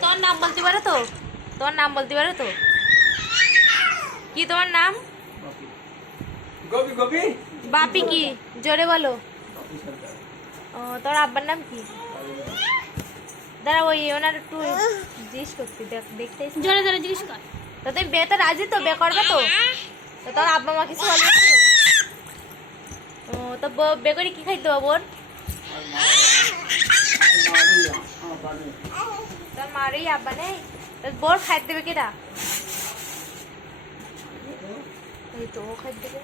তোমার নাম বলতে পারো তো? তোমার নাম বলতে পারো তো? কি তোমার নাম? গোপি গোপি বাপি কি জোরে বলো। ও তোমার আব্বার নাম কি? দাঁড়া ওই ওনার একটু জিজ্ঞেস করছি, দেখতে জোরে জোরে জিজ্ঞেস কর। তো তুমি বিয়েতে রাজি তো? বিয়ে করবে তো? তো তোর আব্বা মা কিছু বলবে না তো? ও তো বিয়ে করে কি খাইতে হবে বোন? তোর মারই আব্বা নেই? বোর খাইতে দেবে কেটা? এই তো ও খাইতে দেবে।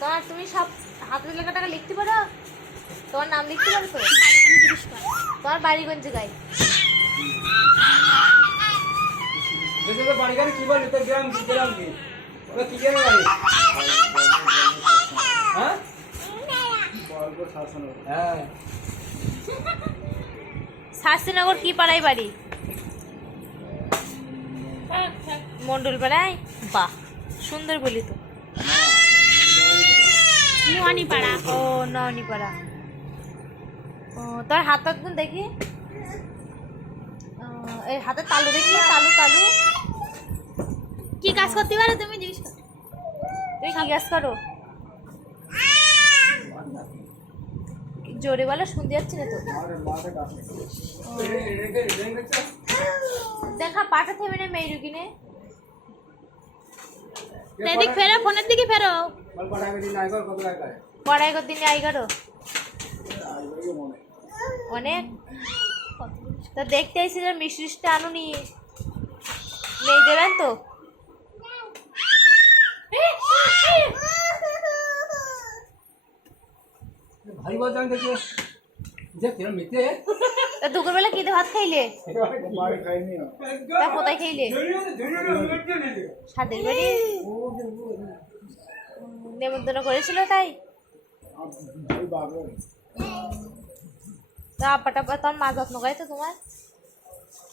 তোমার তুমি সব হাতের লেখা টাকা লিখতে পারো? তোমার নাম লিখতে পারো তো? জিজ্ঞেস কর। তোমার বাড়ি কোন জায়গায়? তো বাড়ি গাড়ি কি বলি তো গ্রাম কি গ্রাম কি ওরা কি গ্রামে বাড়ি হ্যাঁ হ্যাঁ শাস্ত্রীনগর কি পাড়ায় বাড়ি? মন্ডল পাড়ায়? বাহ সুন্দর বলি তো। নোয়ানি পাড়া। ও নওনি পাড়া। ও তোর হাত একদম দেখি, এই হাতে তালু দেখি, তালু তালু। কি কাজ করতে পারো তুমি জিজ্ঞেস কর। তুমি কি কাজ করো? জোরে বলো, শুনতে যাচ্ছি না তো। দেখা পাটা থেমে নে মেয়ে রুগিনে। এদিক ফেরো, ফোনের দিকে ফেরো। পড়াই করদিন আই করো অনেক। তা দেখতে আইসিলাম মিষ্টিটা আনুনি, মেয়ে দেবেন তো? ভাই বাজান দেখে যে তেল মিতে তা দুপুরবেলা কি দিয়ে ভাত খাইলে? তা কোথায় খাইলে? সাদের বাড়ি নেমন্তন্ন করেছিল তাই? তা আপাটা তোমার মা যত্ন করে তো তোমার?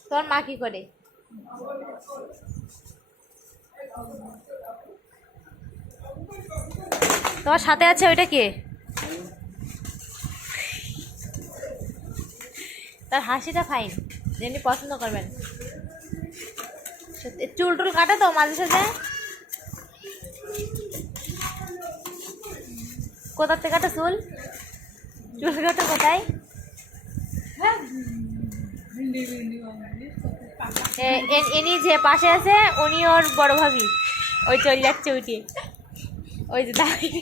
তোমার মা কি করে? তোমার সাথে আছে ওইটা কে? তার হাসিটা ফাইন, যেমনি পছন্দ করবেন। চুল টুল কাটে তো মাঝে সাঝে? কোথার থেকে কাটে চুল? চুল কাটে কোথায়? ইনি যে পাশে আছে উনি ওর বড় ভাবি, ওই চলে যাচ্ছে উঠে, ওই যে দাঁড়িয়ে